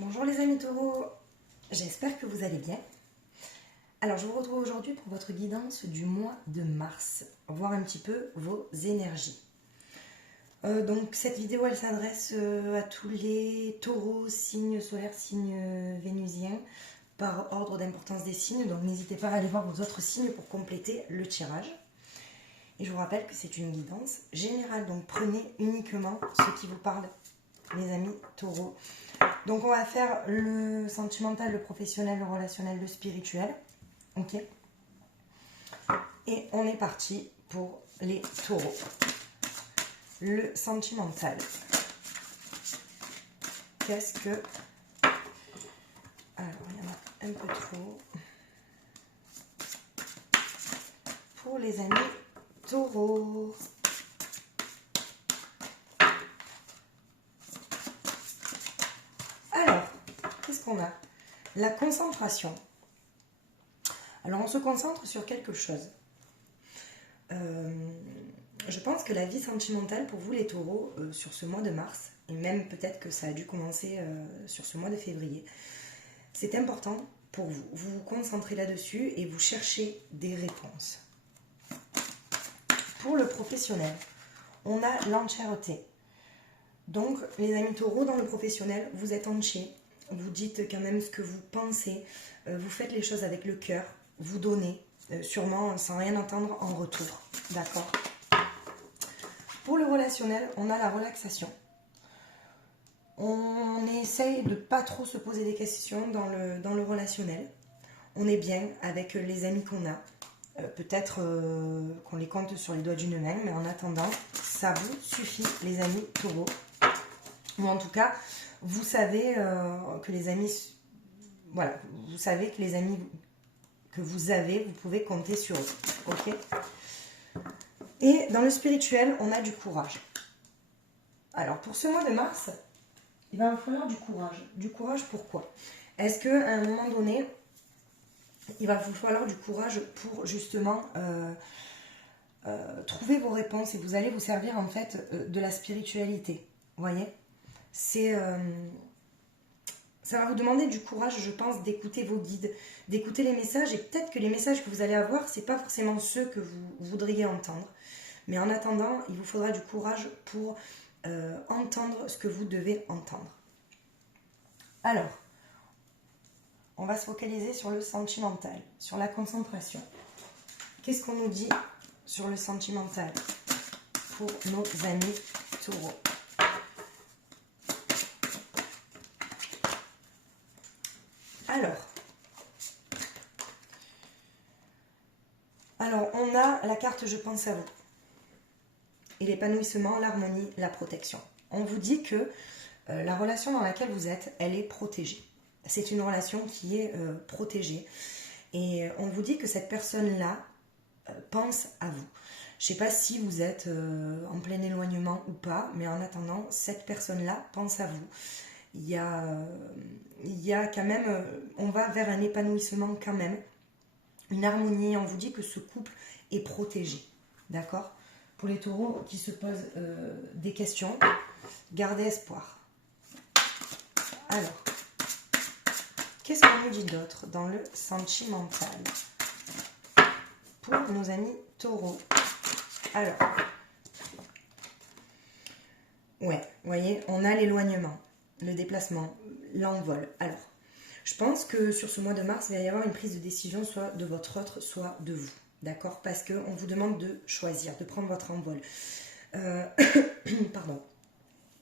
Bonjour les amis taureaux, j'espère que vous allez bien. Alors je vous retrouve aujourd'hui pour votre guidance du mois de mars, voir un petit peu vos énergies. Donc cette vidéo elle s'adresse à tous les taureaux, signes solaires, signes vénusiens, par ordre d'importance des signes, donc n'hésitez pas à aller voir vos autres signes pour compléter le tirage. Et je vous rappelle que c'est une guidance générale, donc prenez uniquement ce qui vous parle, mes amis taureaux. Donc on va faire le sentimental, le professionnel, le relationnel, le spirituel. Ok. Et on est parti pour les taureaux. Le sentimental. Qu'est-ce que... Alors, il y en a un peu trop. Pour les amis taureaux. Alors, qu'est-ce qu'on a? La concentration. Alors, on se concentre sur quelque chose. Je pense que la vie sentimentale pour vous les taureaux sur ce mois de mars, et même peut-être que ça a dû commencer sur ce mois de février, c'est important pour vous. Vous vous concentrez là-dessus et vous cherchez des réponses. Pour le professionnel, on a l'entièreté. Donc les amis taureaux, dans le professionnel, vous êtes entier, vous dites quand même ce que vous pensez, vous faites les choses avec le cœur, vous donnez, sûrement sans rien entendre en retour. D'accord ? Pour le relationnel, on a la relaxation. On essaye de ne pas trop se poser des questions dans le relationnel. On est bien avec les amis qu'on a. Peut-être qu'on les compte sur les doigts d'une main, mais en attendant, ça vous suffit, les amis taureaux. Ou en tout cas, vous savez que les amis... Voilà, vous savez que les amis que vous avez, vous pouvez compter sur eux. Ok ? Et dans le spirituel, on a du courage. Alors, pour ce mois de mars, il va vous falloir du courage. Du courage, pourquoi? Est-ce qu'à un moment donné, il va vous falloir du courage pour justement trouver vos réponses et vous allez vous servir en fait de la spiritualité. Vous voyez? Ça va vous demander du courage, je pense, d'écouter vos guides, d'écouter les messages, et peut-être que les messages que vous allez avoir, ce n'est pas forcément ceux que vous voudriez entendre. Mais en attendant, il vous faudra du courage pour entendre ce que vous devez entendre. Alors, on va se focaliser sur le sentimental, sur la concentration. Qu'est-ce qu'on nous dit sur le sentimental pour nos amis taureaux? Alors, on a la carte Je pense à vous. Et l'épanouissement, l'harmonie, la protection. On vous dit que la relation dans laquelle vous êtes, elle est protégée. C'est une relation qui est protégée. Et on vous dit que cette personne-là pense à vous. Je ne sais pas si vous êtes en plein éloignement ou pas, mais en attendant, cette personne-là pense à vous. Il y a quand même, on va vers un épanouissement quand même, une harmonie. On vous dit que ce couple est protégé, d'accord? Pour les taureaux qui se posent des questions, gardez espoir. Alors, qu'est-ce qu'on nous dit d'autre dans le sentimental pour nos amis taureaux? Alors, ouais, vous voyez, on a l'éloignement, le déplacement, l'envol. Alors, je pense que sur ce mois de mars, il va y avoir une prise de décision soit de votre autre, soit de vous. D'accord? Parce qu'on vous demande de choisir, de prendre votre envol. Pardon.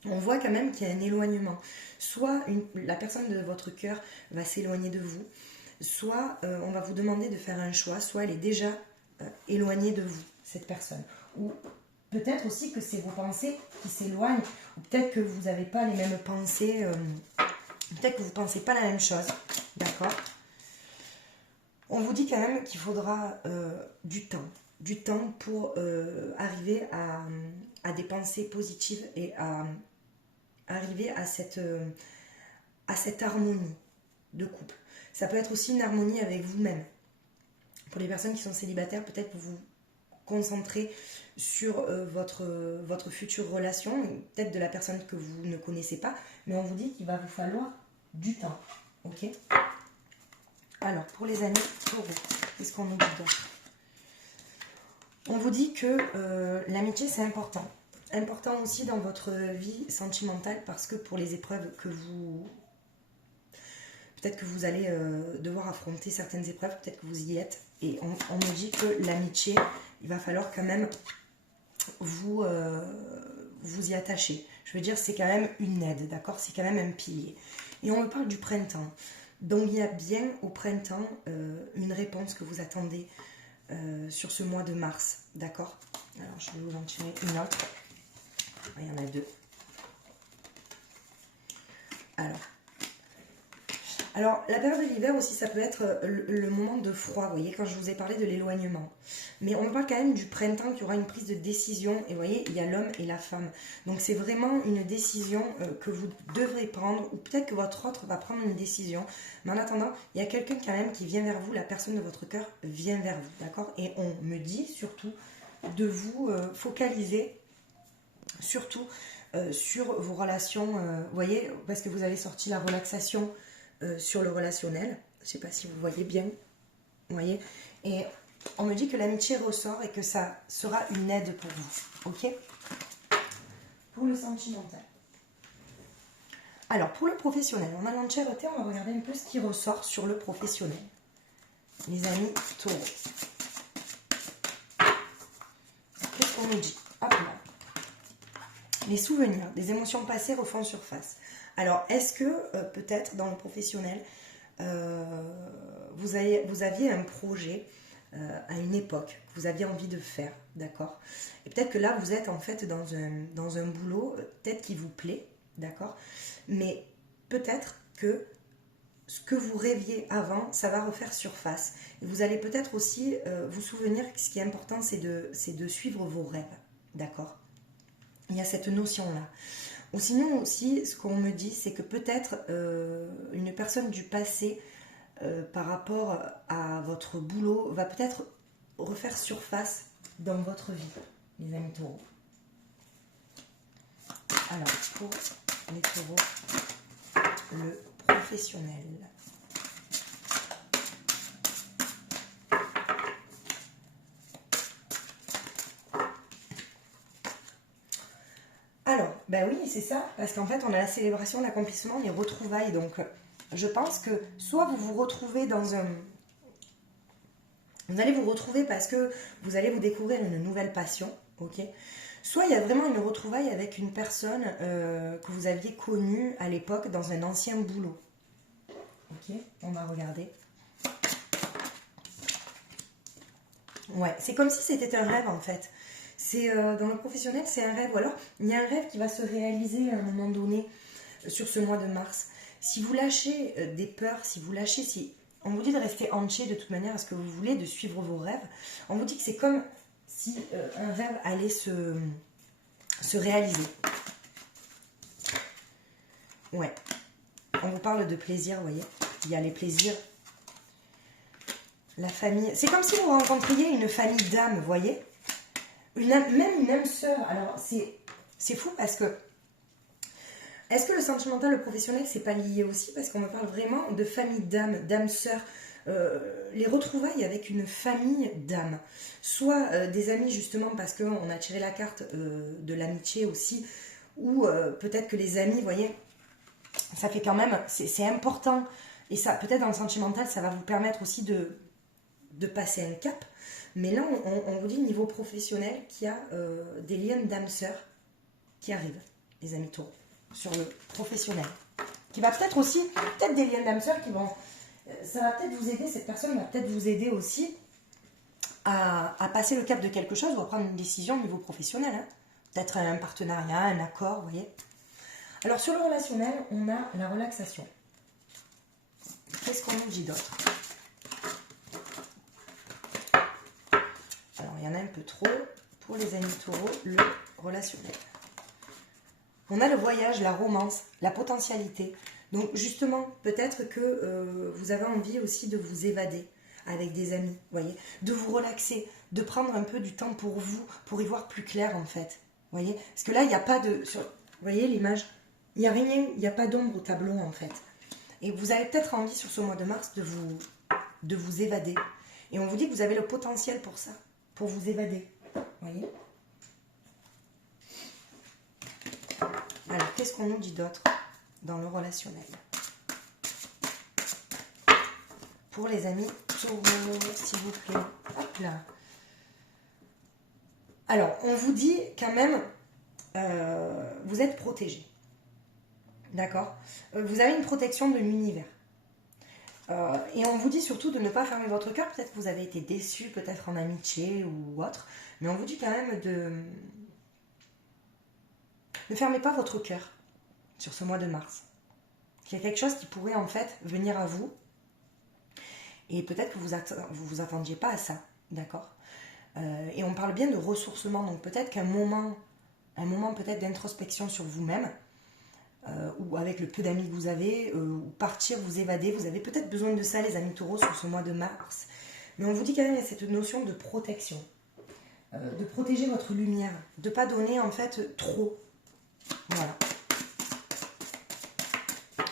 On voit quand même qu'il y a un éloignement. Soit la personne de votre cœur va s'éloigner de vous, soit on va vous demander de faire un choix, soit elle est déjà éloignée de vous, cette personne. Ou peut-être aussi que c'est vos pensées qui s'éloignent, ou peut-être que vous n'avez pas les mêmes pensées, peut-être que vous ne pensez pas la même chose. D'accord? On vous dit quand même qu'il faudra du temps pour arriver à des pensées positives et à arriver à cette harmonie de couple. Ça peut être aussi une harmonie avec vous-même. Pour les personnes qui sont célibataires, peut-être vous vous concentrez sur votre future relation, peut-être de la personne que vous ne connaissez pas, mais on vous dit qu'il va vous falloir du temps. Ok? Alors, pour les amis taureaux, qu'est-ce qu'on nous dit d'autre? On vous dit que l'amitié, c'est important. Important aussi dans votre vie sentimentale parce que pour les épreuves que vous... Peut-être que vous allez devoir affronter certaines épreuves, peut-être que vous y êtes. Et on nous dit que l'amitié, il va falloir quand même vous y attacher. Je veux dire, c'est quand même une aide, d'accord? C'est quand même un pilier. Et on me parle du printemps. Donc il y a bien au printemps une réponse que vous attendez sur ce mois de mars, d'accord? Alors je vais vous en tirer une autre. Il y en a deux. Alors, la période de l'hiver aussi, ça peut être le moment de froid, vous voyez, quand je vous ai parlé de l'éloignement. Mais on parle quand même du printemps qui aura une prise de décision. Et vous voyez, il y a l'homme et la femme. Donc, c'est vraiment une décision que vous devrez prendre. Ou peut-être que votre autre va prendre une décision. Mais en attendant, il y a quelqu'un quand même qui vient vers vous. La personne de votre cœur vient vers vous, d'accord? Et on me dit surtout de vous focaliser surtout sur vos relations. Vous voyez, parce que vous avez sorti la relaxation sur le relationnel. Je ne sais pas si vous voyez bien. Vous voyez? Et on me dit que l'amitié ressort et que ça sera une aide pour vous. Ok? Pour le sentimental. Alors, pour le professionnel, on a l'entièreté, on va regarder un peu ce qui ressort sur le professionnel. Les amis taureaux. Qu'est-ce qu'on nous dit? Hop là. Les souvenirs, les émotions passées refont surface. Alors, est-ce que peut-être dans le professionnel, vous aviez un projet à une époque que vous aviez envie de faire, d'accord? Et peut-être que là, vous êtes en fait dans un boulot, peut-être qui vous plaît, d'accord? Mais peut-être que ce que vous rêviez avant, ça va refaire surface. Et vous allez peut-être aussi vous souvenir que ce qui est important, c'est de suivre vos rêves, d'accord? Il y a cette notion-là. Ou sinon aussi, ce qu'on me dit, c'est que peut-être une personne du passé, par rapport à votre boulot, va peut-être refaire surface dans votre vie, les amis taureaux. Alors, pour les taureaux, le professionnel. Alors, ben oui, c'est ça, parce qu'en fait, on a la célébration, l'accomplissement, les retrouvailles. Donc, je pense que soit vous vous retrouvez dans un... Vous allez vous retrouver parce que vous allez vous découvrir une nouvelle passion, ok? Soit il y a vraiment une retrouvaille avec une personne que vous aviez connue à l'époque dans un ancien boulot. Ok, on va regarder. Ouais, c'est comme si c'était un rêve en fait. C'est dans le professionnel, c'est un rêve. Ou alors, il y a un rêve qui va se réaliser à un moment donné sur ce mois de mars. Si vous lâchez des peurs, si vous lâchez, si on vous dit de rester entier de toute manière à ce que vous voulez, de suivre vos rêves, on vous dit que c'est comme si un rêve allait se réaliser. Ouais. On vous parle de plaisir, vous voyez. Il y a les plaisirs. La famille. C'est comme si vous rencontriez une famille d'âmes, vous voyez. Même une âme sœur. Alors, c'est fou parce que... Est-ce que le sentimental, le professionnel, c'est pas lié aussi? Parce qu'on me parle vraiment de famille d'âmes, d'âmes sœurs. Les retrouvailles avec une famille d'âmes. Soit des amis, justement, parce qu'on a tiré la carte de l'amitié aussi. Ou peut-être que les amis, vous voyez, ça fait quand même... C'est important. Et ça, peut-être dans le sentimental, ça va vous permettre aussi de passer un cap. Mais là, on vous dit niveau professionnel qu'il y a des liens d'âmes sœurs qui arrivent, les amis taureaux, sur le professionnel. Qui va peut-être aussi, peut-être des liens d'âmes sœurs qui vont... Ça va peut-être vous aider, cette personne va peut-être vous aider aussi à passer le cap de quelque chose ou à prendre une décision au niveau professionnel. Hein. Peut-être un partenariat, un accord, vous voyez. Alors, sur le relationnel, on a la relaxation. Qu'est-ce qu'on nous dit d'autre? Alors, il y en a un peu trop. Pour les amis taureaux, le relationnel. On a le voyage, la romance, la potentialité. Donc, justement, peut-être que vous avez envie aussi de vous évader avec des amis, voyez, de vous relaxer, de prendre un peu du temps pour vous, pour y voir plus clair, en fait. Voyez, parce que là, il n'y a pas de... Vous voyez l'image? Il n'y a rien, il n'y a pas d'ombre au tableau, en fait. Et vous avez peut-être envie sur ce mois de mars de vous évader. Et on vous dit que vous avez le potentiel pour ça, pour vous évader. Voyez? Alors, qu'est-ce qu'on nous dit d'autre dans le relationnel? Pour les amis taureaux, s'il vous plaît. Hop là. Alors, on vous dit quand même, vous êtes protégés. D'accord? Vous avez une protection de l'univers. Et on vous dit surtout de ne pas fermer votre cœur. Peut-être que vous avez été déçu, peut-être en amitié ou autre. Mais on vous dit quand même de... Ne fermez pas votre cœur sur ce mois de mars. Il y a quelque chose qui pourrait en fait venir à vous. Et peut-être que vous vous attendiez pas à ça. D'accord? Et on parle bien de ressourcement. Donc peut-être qu'un moment peut-être d'introspection sur vous-même, ou avec le peu d'amis que vous avez, ou partir, vous évader. Vous avez peut-être besoin de ça, les amis taureaux, sur ce mois de mars. Mais on vous dit quand même, il y a cette notion de protection. De protéger votre lumière. De ne pas donner, en fait, trop. Voilà.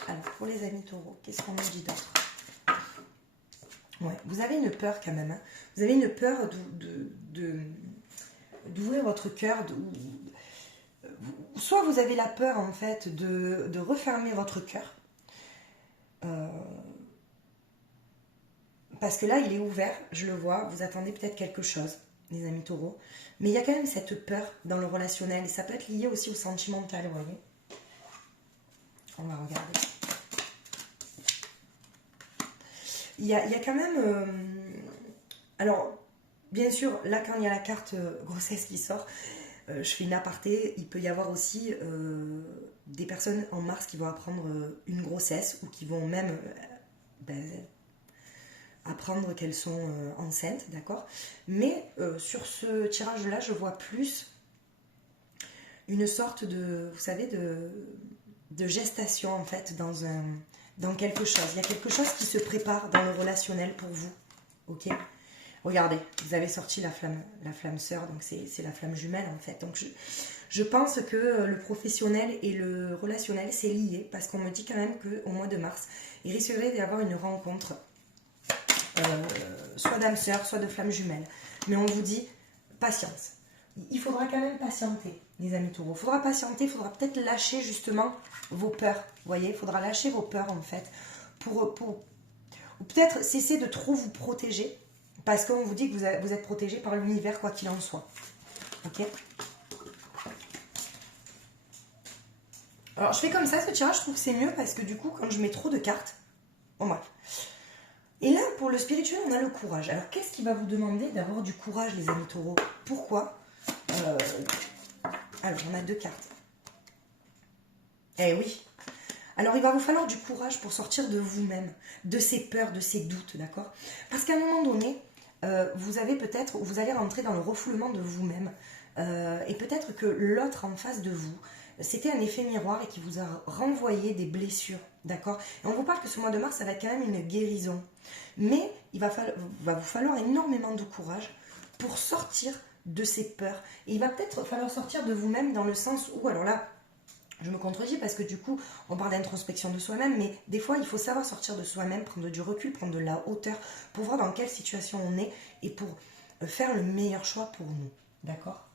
Alors, pour les amis taureaux, qu'est-ce qu'on nous dit d'autre? Ouais, vous avez une peur quand même. Hein. Vous avez une peur d'ouvrir votre cœur, soit vous avez la peur en fait de refermer votre cœur, parce que là il est ouvert, je le vois, vous attendez peut-être quelque chose, les amis taureaux, mais il y a quand même cette peur dans le relationnel, et ça peut être lié aussi au sentimental, vous voyez. On va regarder. Il y a quand même... alors, bien sûr, là quand il y a la carte grossesse qui sort, je fais une aparté, il peut y avoir aussi des personnes en mars qui vont apprendre une grossesse ou qui vont même apprendre qu'elles sont enceintes, d'accord? Mais sur ce tirage-là, je vois plus une sorte de, vous savez, de gestation en fait dans quelque chose. Il y a quelque chose qui se prépare dans le relationnel pour vous, ok? Regardez, vous avez sorti la flamme sœur, donc c'est la flamme jumelle en fait. Donc je pense que le professionnel et le relationnel c'est lié, parce qu'on me dit quand même qu'au mois de mars, il risquerait d'y avoir une rencontre, soit d'âme sœur, soit de flamme jumelle. Mais on vous dit patience. Il faudra quand même patienter, les amis taureaux. Il faudra patienter, il faudra peut-être lâcher justement vos peurs. Vous voyez, il faudra lâcher vos peurs en fait, ou peut-être cesser de trop vous protéger. Parce qu'on vous dit que vous êtes protégé par l'univers, quoi qu'il en soit. Ok? Alors, je fais comme ça, ce tirage, je trouve que c'est mieux, parce que du coup, quand je mets trop de cartes... Bon, bref. Et là, pour le spirituel, on a le courage. Alors, qu'est-ce qui va vous demander d'avoir du courage, les amis taureaux? Pourquoi? Alors, on a 2 cartes. Eh oui. Alors, il va vous falloir du courage pour sortir de vous-même, de ces peurs, de ces doutes, d'accord? Parce qu'à un moment donné... vous allez rentrer dans le refoulement de vous-même, et peut-être que l'autre en face de vous, c'était un effet miroir et qui vous a renvoyé des blessures, d'accord? Et on vous parle que ce mois de mars, ça va être quand même une guérison, mais il va vous falloir énormément de courage pour sortir de ces peurs, et il va peut-être falloir sortir de vous-même dans le sens où, alors là, je me contredis parce que du coup, on parle d'introspection de soi-même, mais des fois, il faut savoir sortir de soi-même, prendre du recul, prendre de la hauteur, pour voir dans quelle situation on est et pour faire le meilleur choix pour nous, d'accord?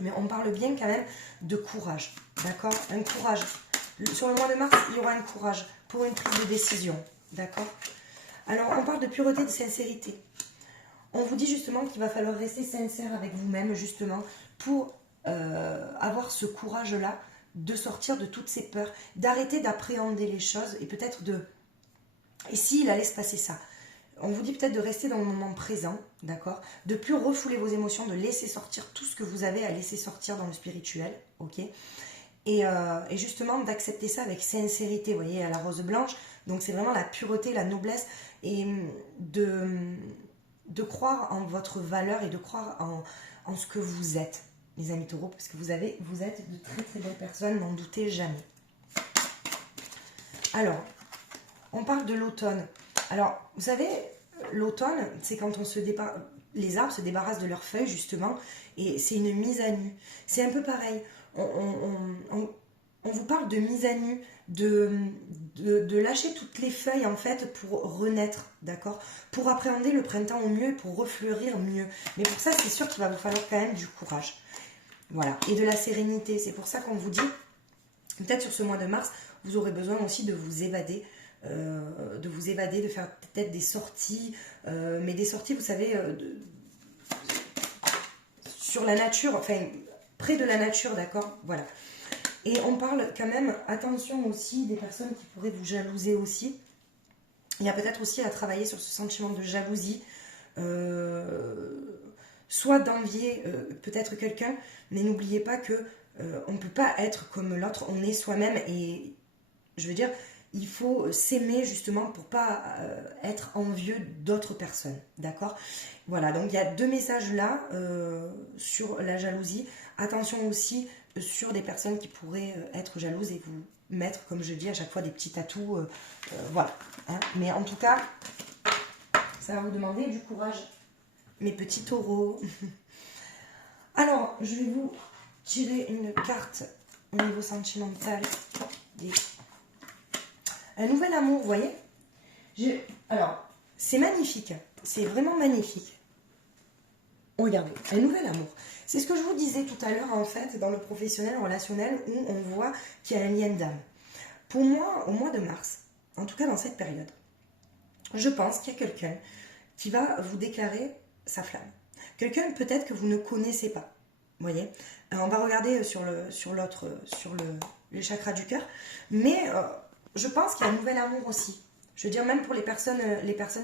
Mais on parle bien quand même de courage, d'accord? Un courage. Sur le mois de mars, il y aura un courage pour une prise de décision, d'accord? Alors, on parle de pureté, de sincérité. On vous dit justement qu'il va falloir rester sincère avec vous-même, justement, pour avoir ce courage-là, de sortir de toutes ces peurs, d'arrêter d'appréhender les choses et peut-être de... Et s'il allait se passer ça? On vous dit peut-être de rester dans le moment présent, d'accord? De plus refouler vos émotions, de laisser sortir tout ce que vous avez à laisser sortir dans le spirituel, ok? Et justement d'accepter ça avec sincérité, vous voyez, à la rose blanche. Donc c'est vraiment la pureté, la noblesse, et de croire en votre valeur et de croire en ce que vous êtes, les amis taureaux, parce que vous êtes de très très belles personnes, n'en doutez jamais. Alors, on parle de l'automne. Alors, vous savez, l'automne, c'est quand les arbres se débarrassent de leurs feuilles, justement, et c'est une mise à nu. C'est un peu pareil. on vous parle de mise à nu, de lâcher toutes les feuilles en fait pour renaître, d'accord? Pour appréhender le printemps au mieux et pour refleurir mieux. Mais pour ça, c'est sûr qu'il va vous falloir quand même du courage. Voilà, et de la sérénité. C'est pour ça qu'on vous dit, peut-être sur ce mois de mars, vous aurez besoin aussi de vous évader, de faire peut-être des sorties, mais des sorties, vous savez, sur la nature, enfin, près de la nature, d'accord? Voilà. Et on parle quand même, attention aussi, des personnes qui pourraient vous jalouser aussi. Il y a peut-être aussi à travailler sur ce sentiment de jalousie, soit d'envier peut-être quelqu'un, mais n'oubliez pas que on ne peut pas être comme l'autre, on est soi-même et je veux dire, il faut s'aimer justement pour pas être envieux d'autres personnes, d'accord? Voilà, donc il y a deux messages là sur la jalousie. Attention aussi sur des personnes qui pourraient être jalouses et vous mettre, comme je dis à chaque fois, des petits tatous, voilà. Hein. Mais en tout cas, ça va vous demander du courage, mes petits taureaux. Alors, je vais vous tirer une carte au niveau sentimental. Un nouvel amour, vous voyez? Alors, c'est magnifique. C'est vraiment magnifique. Regardez, un nouvel amour. C'est ce que je vous disais tout à l'heure, en fait, dans le professionnel relationnel, où on voit qu'il y a un lien d'âme. Pour moi, au mois de mars, en tout cas dans cette période, je pense qu'il y a quelqu'un qui va vous déclarer sa flamme. Quelqu'un peut-être que vous ne connaissez pas. Vous voyez? Alors, on va regarder sur les chakras du cœur. Mais je pense qu'il y a un nouvel amour aussi. Je veux dire, même pour les personnes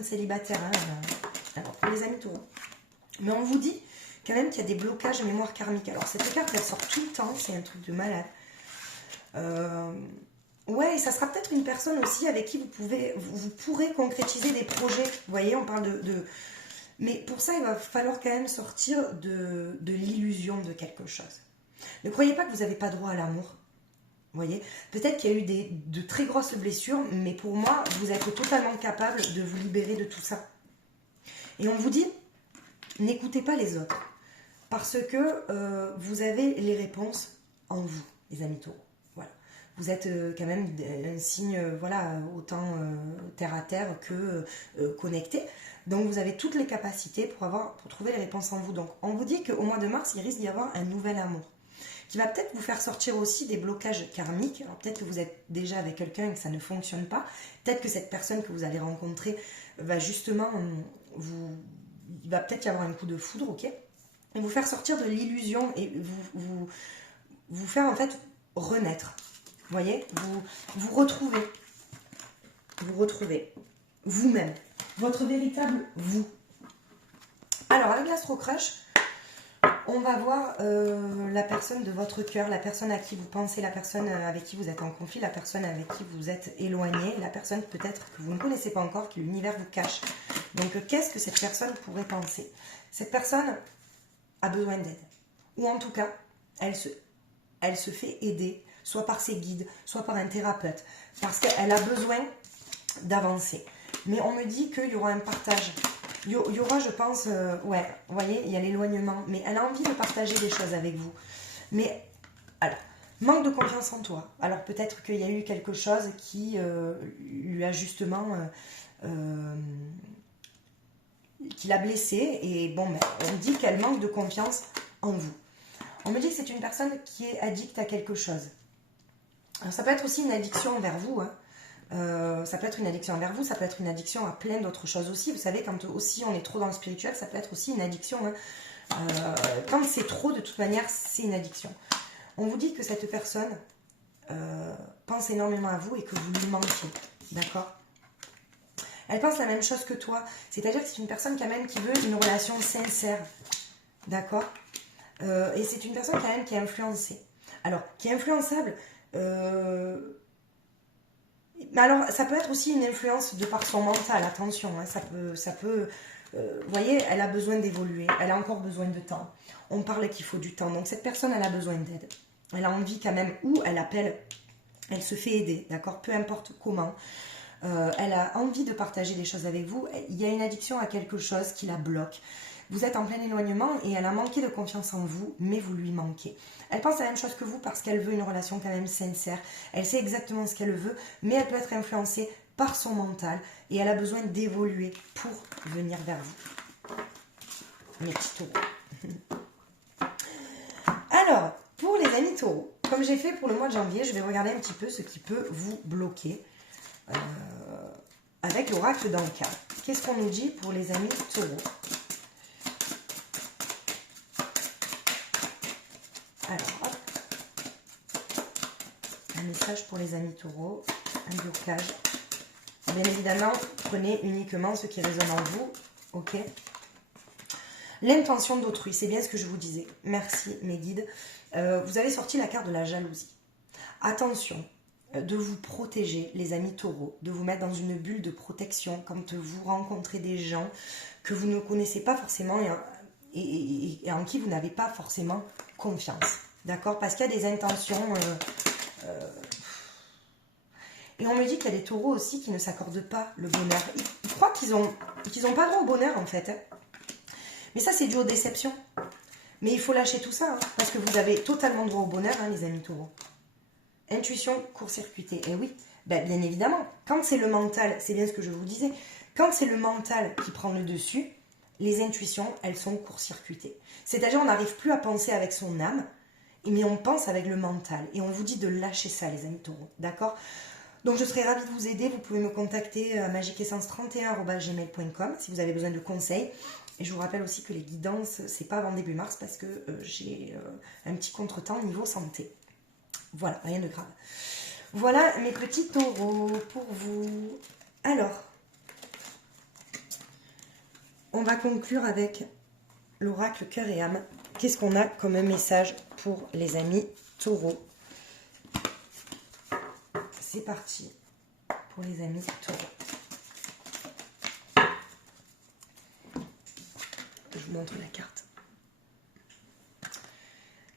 célibataires. Hein, alors, pour les amis taureaux. Mais on vous dit quand même qu'il y a des blocages mémoire karmique. Alors, cette carte, elle sort tout le temps. C'est un truc de malade. Ouais, et ça sera peut-être une personne aussi avec qui vous pourrez concrétiser des projets. Vous voyez, on parle de... Mais pour ça, il va falloir quand même sortir de l'illusion de quelque chose. Ne croyez pas que vous n'avez pas droit à l'amour. Vous voyez, peut-être qu'il y a eu de très grosses blessures, mais pour moi, vous êtes totalement capable de vous libérer de tout ça. Et on vous dit, n'écoutez pas les autres, parce que vous avez les réponses en vous, les amis taureaux. Voilà. Vous êtes quand même un signe, voilà, autant terre à terre que connecté. Donc vous avez toutes les capacités pour trouver les réponses en vous. Donc on vous dit qu'au mois de mars, il risque d'y avoir un nouvel amour qui va peut-être vous faire sortir aussi des blocages karmiques. Alors peut-être que vous êtes déjà avec quelqu'un et que ça ne fonctionne pas. Peut-être que cette personne que vous allez rencontrer va justement il va peut-être y avoir un coup de foudre, ok? Et vous faire sortir de l'illusion et vous faire en fait renaître. Vous voyez? Vous retrouvez vous-même. Votre véritable vous. Alors, avec l'Astro Crush, on va voir la personne de votre cœur, la personne à qui vous pensez, la personne avec qui vous êtes en conflit, la personne avec qui vous êtes éloigné, la personne peut-être que vous ne connaissez pas encore, que l'univers vous cache. Donc, qu'est-ce que cette personne pourrait penser? Cette personne a besoin d'aide. Ou en tout cas, elle se fait aider, soit par ses guides, soit par un thérapeute, parce qu'elle a besoin d'avancer. Mais on me dit qu'il y aura un partage. Il y aura, je pense, ouais, vous voyez, il y a l'éloignement. Mais elle a envie de partager des choses avec vous. Mais, alors, manque de confiance en toi. Alors, peut-être qu'il y a eu quelque chose qui lui a justement... qui l'a blessée. Et bon, mais on me dit qu'elle manque de confiance en vous. On me dit que c'est une personne qui est addicte à quelque chose. Alors, ça peut être aussi une addiction envers vous, hein. Ça peut être une addiction envers vous, ça peut être une addiction à plein d'autres choses aussi. Vous savez, quand aussi on est trop dans le spirituel, ça peut être aussi une addiction. Hein. Quand c'est trop, de toute manière, c'est une addiction. On vous dit que cette personne pense énormément à vous et que vous lui manquez. D'accord? Elle pense la même chose que toi. C'est-à-dire que c'est une personne quand même qui veut une relation sincère. D'accord? Et c'est une personne quand même qui est influencée. Alors, qui est influençable... Mais alors, ça peut être aussi une influence de par son mental, attention, hein, ça peut vous voyez, elle a besoin d'évoluer, elle a encore besoin de temps. On parle qu'il faut du temps, donc cette personne, elle a besoin d'aide. Elle a envie quand même, ou elle appelle, elle se fait aider, d'accord, peu importe comment. Elle a envie de partager des choses avec vous, il y a une addiction à quelque chose qui la bloque. Vous êtes en plein éloignement et elle a manqué de confiance en vous, mais vous lui manquez. Elle pense la même chose que vous parce qu'elle veut une relation quand même sincère. Elle sait exactement ce qu'elle veut, mais elle peut être influencée par son mental et elle a besoin d'évoluer pour venir vers vous. Mes petits taureaux. Alors, pour les amis taureaux, comme j'ai fait pour le mois de janvier, je vais regarder un petit peu ce qui peut vous bloquer avec l'oracle d'Anka. Qu'est-ce qu'on nous dit pour les amis taureaux? Alors, hop. Un message pour les amis taureaux, un blocage. Bien évidemment, prenez uniquement ce qui résonne en vous, ok? L'intention d'autrui, c'est bien ce que je vous disais. Merci mes guides. Vous avez sorti la carte de la jalousie. Attention de vous protéger, les amis taureaux, de vous mettre dans une bulle de protection quand vous rencontrez des gens que vous ne connaissez pas forcément et en qui vous n'avez pas forcément confiance. D'accord? Parce qu'il y a des intentions... Et on me dit qu'il y a des taureaux aussi qui ne s'accordent pas le bonheur. Ils croient qu'ils ont pas droit au bonheur en fait. Hein. Mais ça, c'est dû aux déceptions. Mais il faut lâcher tout ça, hein, parce que vous avez totalement droit au bonheur, hein, les amis taureaux. Intuition court-circuitée. Et oui, ben, bien évidemment, quand c'est le mental, c'est bien ce que je vous disais, quand c'est le mental qui prend le dessus, les intuitions, elles sont court-circuitées. C'est-à-dire, on n'arrive plus à penser avec son âme, mais on pense avec le mental. Et on vous dit de lâcher ça, les amis taureaux. D'accord ? Donc, je serais ravie de vous aider. Vous pouvez me contacter à magiquessence31@gmail.com si vous avez besoin de conseils. Et je vous rappelle aussi que les guidances, c'est pas avant début mars parce que j'ai un petit contretemps niveau santé. Voilà, rien de grave. Voilà mes petits taureaux pour vous. Alors, on va conclure avec l'oracle cœur et âme. Qu'est-ce qu'on a comme message pour les amis taureaux? C'est parti pour les amis taureaux. Je vous montre la carte.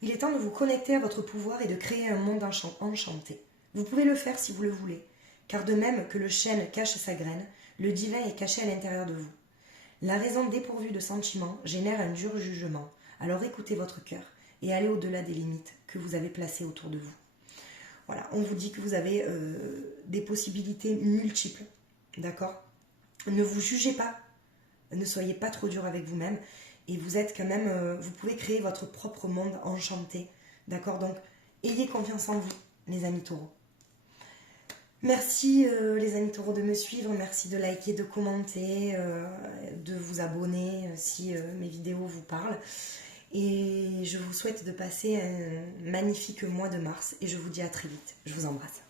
Il est temps de vous connecter à votre pouvoir et de créer un monde enchanté. Vous pouvez le faire si vous le voulez, car de même que le chêne cache sa graine, le divin est caché à l'intérieur de vous. La raison dépourvue de sentiments génère un dur jugement, alors écoutez votre cœur et allez au-delà des limites que vous avez placées autour de vous. Voilà, on vous dit que vous avez des possibilités multiples, d'accord? Ne vous jugez pas, ne soyez pas trop dur avec vous-même et vous êtes quand même, vous pouvez créer votre propre monde enchanté, d'accord? Donc, ayez confiance en vous, les amis taureaux. Merci les amis taureaux de me suivre, merci de liker, de commenter, de vous abonner si mes vidéos vous parlent. Et je vous souhaite de passer un magnifique mois de mars et je vous dis à très vite. Je vous embrasse.